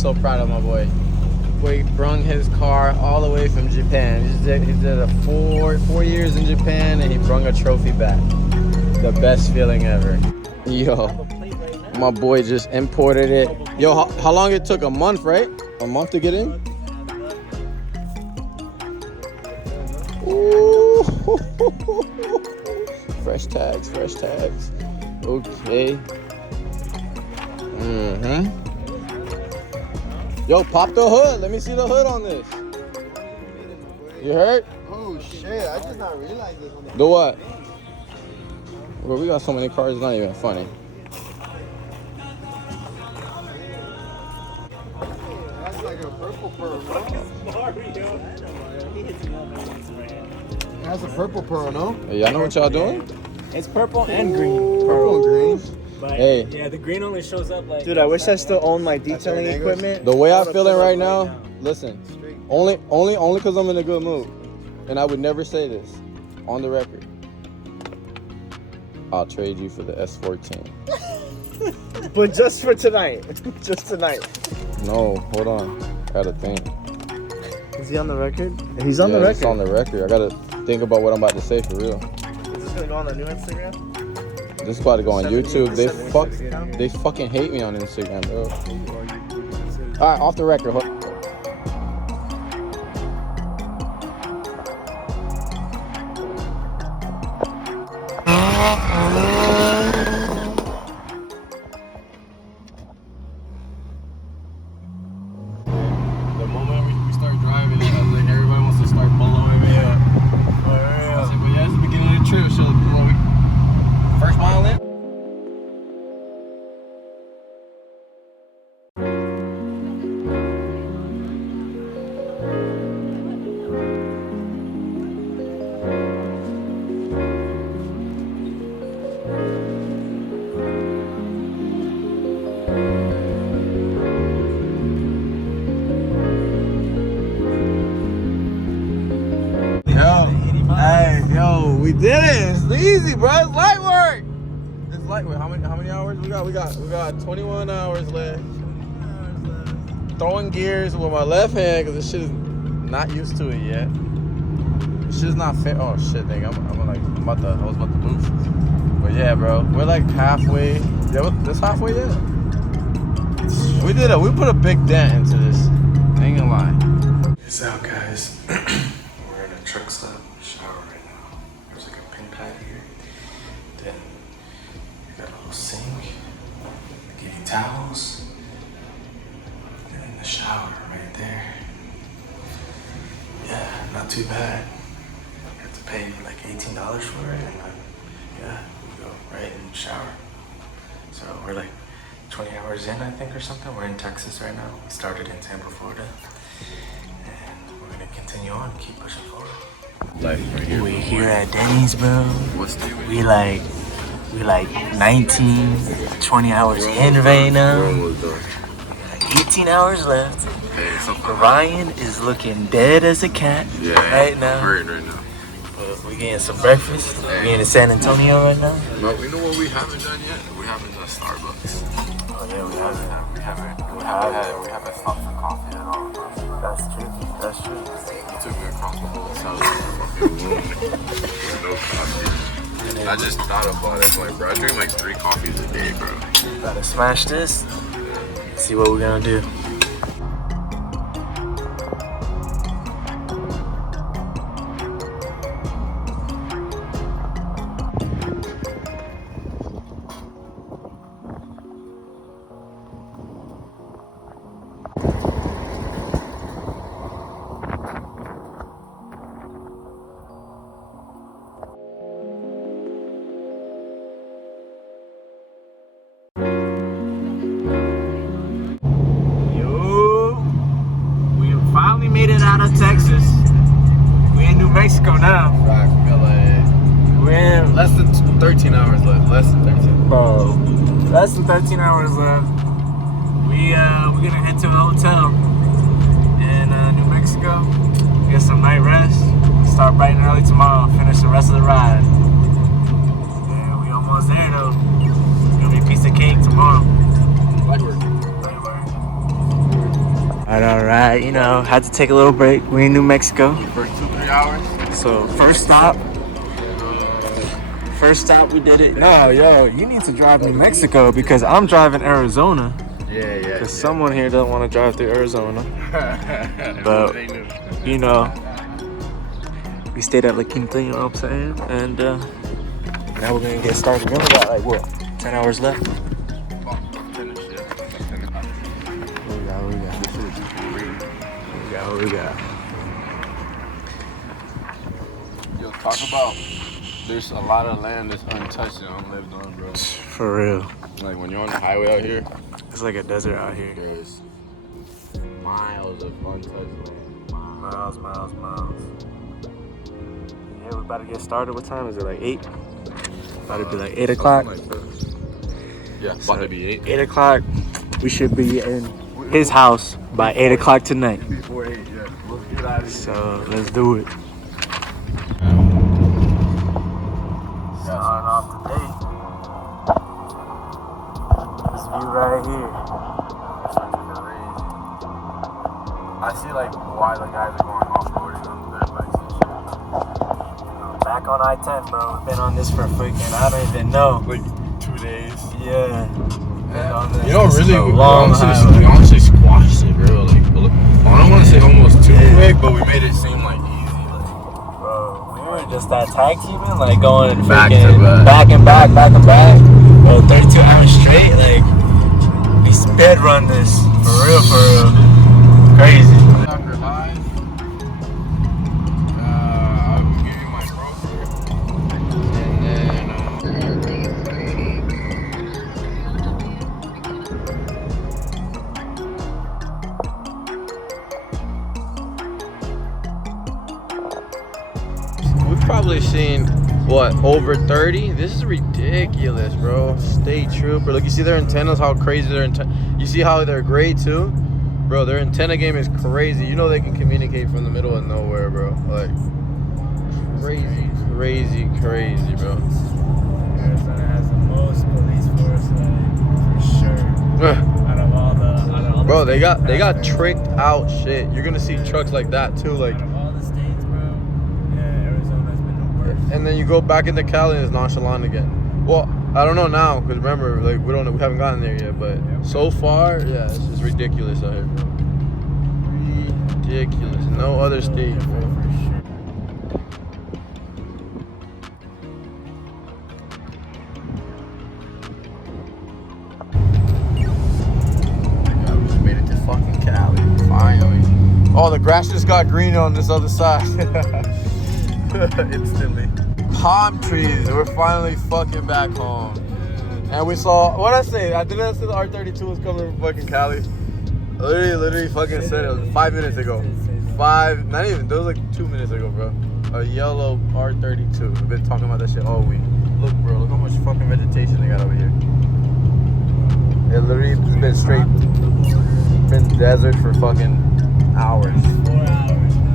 so proud of my boy. Boy brung his car all the way from Japan. He did a 4 years in Japan, and he brung a trophy back. The best feeling ever. Yo, my boy just imported it. Yo, how long it took? A month, right? A month to get in? Ooh. Fresh tags, fresh tags. Okay. Yo, pop the hood. Let me see the hood on this. You heard? Oh shit, I did not realize this one. The what? Bro, we got so many cars, it's not even funny. That's like a purple pearl, no? That's a purple pearl, no? Hey, y'all know what y'all doing? It's purple and green. Purple and green. But hey. Yeah, the green only shows up like... Dude, I wish I still owned my detailing equipment. The way I'm feeling right now, listen, only because I'm in a good mood. And I would never say this on the record. I'll trade you for the S14. But just for tonight. Just tonight. No, hold on. I got to think. Is he on the record? He's on the record. It's on the record. I got to think about what I'm about to say for real. Is this going to go on the new Instagram? This is about to go on YouTube. They fucking hate me on Instagram, bro. All right, off the record. The moment we start driving, I was like, everybody wants to start blowing me up. I was like, well, yeah, it's the beginning of the trip, so first mile in. We did it. It's easy, bro. It's light work. It's light work. How many hours we got? We got 21 hours left. Throwing gears with my left hand because this shit is not used to it yet. This shit's not fit. Oh shit, nigga. I was about to move. But yeah, bro. We're like halfway. Yeah, this halfway yet? We put a big dent into this. I ain't gonna lie. Peace out, guys. We're in a truck stop. Shower right now. There's like a pin pad here. Then we got a little sink. They give you towels. And the shower right there. Yeah, not too bad. You have to pay like $18 for it. And yeah, we go right in the shower. So we're like 20 hours in, I think, or something. We're in Texas right now. We started in Tampa, Florida. Continue on, keep pushing forward. Like right here. We here at Denny's, bro. What's the We like 19, 20 hours in right now. 18 hours left. Ryan is looking dead as a cat right now. Right now. But we getting some breakfast. We're in San Antonio right now. No, you know what we haven't done yet? We haven't done Starbucks. Oh yeah, we haven't stopped for coffee at all. That's true. You took me across the whole south fucking room with no coffee. I just thought about it. Like, bro, I drink like 3 coffees a day, bro. Gotta smash this. See what we're gonna do. Made it out of Texas. We in New Mexico now. We're in less than 13 hours left. Less than 13. Bro, less than 13 hours left. We're gonna head to a hotel in New Mexico. Get some night rest. Start bright and early tomorrow. Finish the rest of the ride. Yeah, we almost there though. It's gonna be a piece of cake tomorrow. Light work. Light work. right, you know, had to take a little break. We in New Mexico. First 2-3 hours. So first stop, we did it. No, yo, you need to drive New Mexico because I'm driving Arizona. Yeah. Because someone here doesn't want to drive through Arizona. But, you know, we stayed at La Quinta, you know what I'm saying? And now we're going to get started. We only got like, what, 10 hours left? What we got? Yo, talk about. There's a lot of land that's untouched and unlived on, bro. For real. Like when you're on the highway out here, It's like a desert out here. there's miles of untouched land. Miles. Yeah, we're about to get started. What time is it? Like 8? About to be like 8 o'clock. Yeah, about to be 8. 8 o'clock. We should be in his house by 8 o'clock tonight. Before 8, yeah. Let's get out of here. So let's do it. Starting off today. This view right here. I see like why the guys are going off-roading on their bikes and shit. Back on I-10, bro. We've been on this for freaking, I don't even know. Like 2 days. Yeah. You know, really, we long honestly squashed it, bro. Like, I don't want to say almost too quick, but we made it seem like easy. Like, Bro, we were just that tag teaming, like going Back freaking to back. back and back. Bro, 32 hours straight, like we sped run this for real. Crazy. Doctor Live. I'll give you my broker. And then, We've probably seen, what, over 30? This is ridiculous, bro. State trooper. Look, you see their antennas, how crazy their antenna. You see how they're gray, too? Bro, their antenna game is crazy. You know they can communicate from the middle of nowhere, bro. Like, crazy, bro. Arizona has the most police force, for sure. Out of all the Bro, they got tricked out shit. You're gonna see trucks like that, too, like. Out of all the states, bro. Yeah, Arizona's been the worst. And then you go back into Cali and it's nonchalant again. Well, I don't know now, because remember, like, we haven't gotten there yet, but so far, yeah, it's just ridiculous out here, bro. Ridiculous. No other state, bro. yeah, we just made it to fucking Cali, finally. Oh, the grass just got green on this other side. Instantly. Palm trees. We're finally fucking back home. And we saw, what'd I say? I didn't say the R32 was coming from fucking Cali. Literally fucking said it 5 minutes ago. Not even, that was like 2 minutes ago, bro. A yellow R32. We've been talking about that shit all week. Look, bro, look how much fucking vegetation they got over here. It literally has been desert for fucking hours. 4 hours now.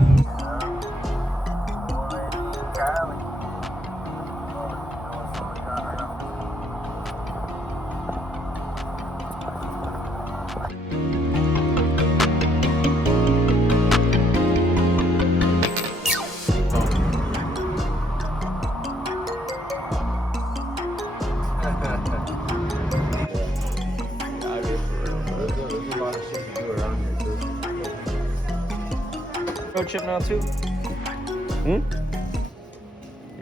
Road trip now too?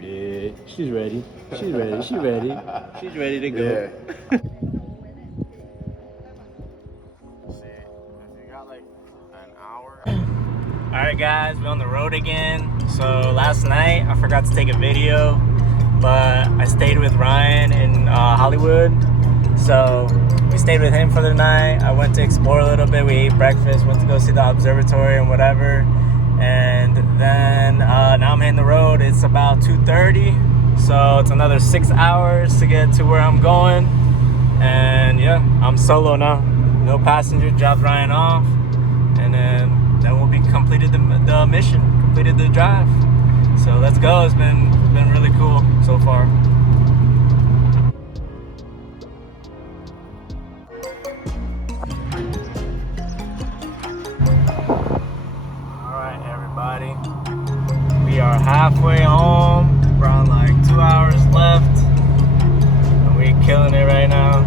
Yeah, she's ready. She's ready. She's ready to go. Yeah. Alright guys, we're on the road again. So last night I forgot to take a video, but I stayed with Ryan in Hollywood. So we stayed with him for the night. I went to explore a little bit. We ate breakfast, went to go see the observatory and whatever. And then now I'm hitting the road. It's about 2:30, so it's another 6 hours to get to where I'm going. And yeah, I'm solo now. No passenger, dropped Ryan off, and then we'll be completed the mission, completed the drive. So let's go. It's been really cool so far. halfway home. We're on like 2 hours left. And we're killing it right now.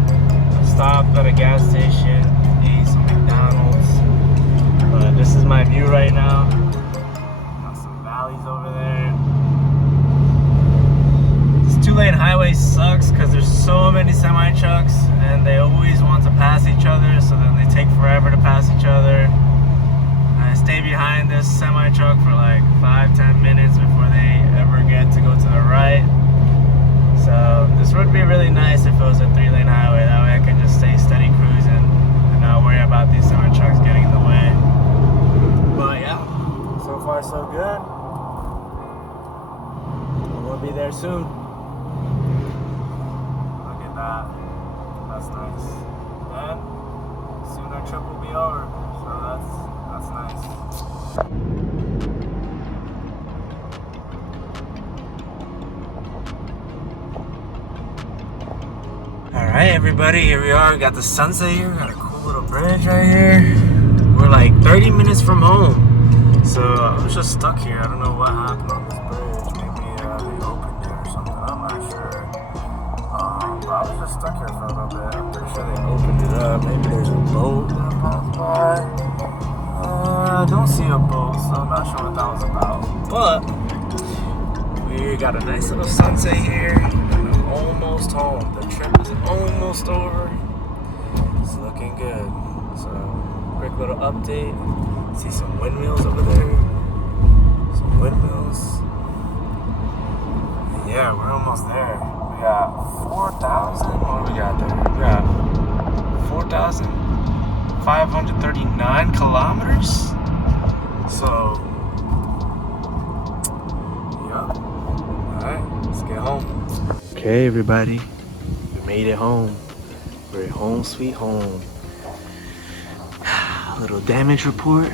I stopped at a gas station, ate some McDonald's. But this is my view right now. Got some valleys over there. This 2-lane highway sucks because there's so many semi-trucks and they always want to pass each other, so then they take forever to pass each other. I stay behind this semi-truck for like 5-10 minutes before they ever get to go to the right. So this would be really nice if it was a 3-lane highway. That way I could just stay steady cruising and not worry about these semi-trucks getting in the way. But yeah, so far so good. We'll be there soon. Look at that. That's nice. And soon our trip will be over. So that's nice. Alright everybody, here we are. We got the sunset here. We got a cool little bridge right here. We're like 30 minutes from home. So I was just stuck here. I don't know what happened on this bridge. Maybe they opened it or something. I'm not sure. But I was just stuck here for a little bit. I'm pretty sure they opened it up. Maybe there's a boat that passed by. I don't see a boat, so I'm not sure what that was about. But we got a nice little sunset here. And I'm almost home. The trip is almost over. It's looking good. So, quick little update. See some windmills over there. Some windmills. And yeah, we're almost there. We got 4,000. What do we got there? We got 4,539 kilometers. So, yeah. Alright, let's get home. Okay, everybody, we made it home. We're home, sweet home. Little damage report.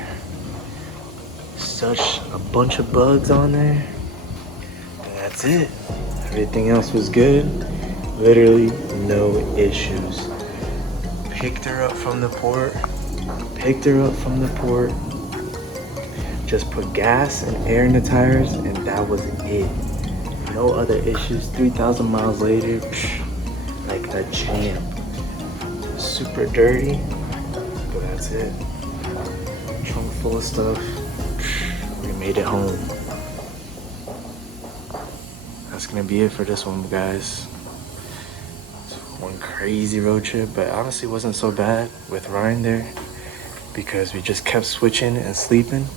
Such a bunch of bugs on there. And that's it. Everything else was good. Literally no issues. Picked her up from the port. Just put gas and air in the tires, and that was it. No other issues. 3,000 miles later, like a champ. Super dirty, but that's it. Trunk full of stuff. We made it home. That's gonna be it for this one, guys. It's one crazy road trip, but honestly wasn't so bad with Ryan there because we just kept switching and sleeping.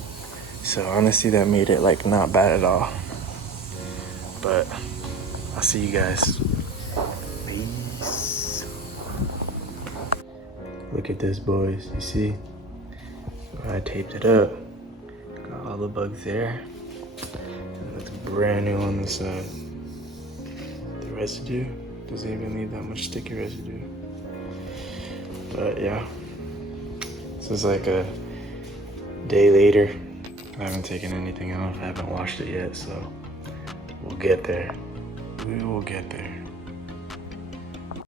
So honestly, that made it like not bad at all. But I'll see you guys. Peace. Look at this, boys. You see? I taped it up. Got all the bugs there. It looks brand new on the side. The residue doesn't even leave that much sticky residue. But yeah. This is like a day later. I haven't taken anything off. I haven't washed it yet, so we'll get there. We will get there.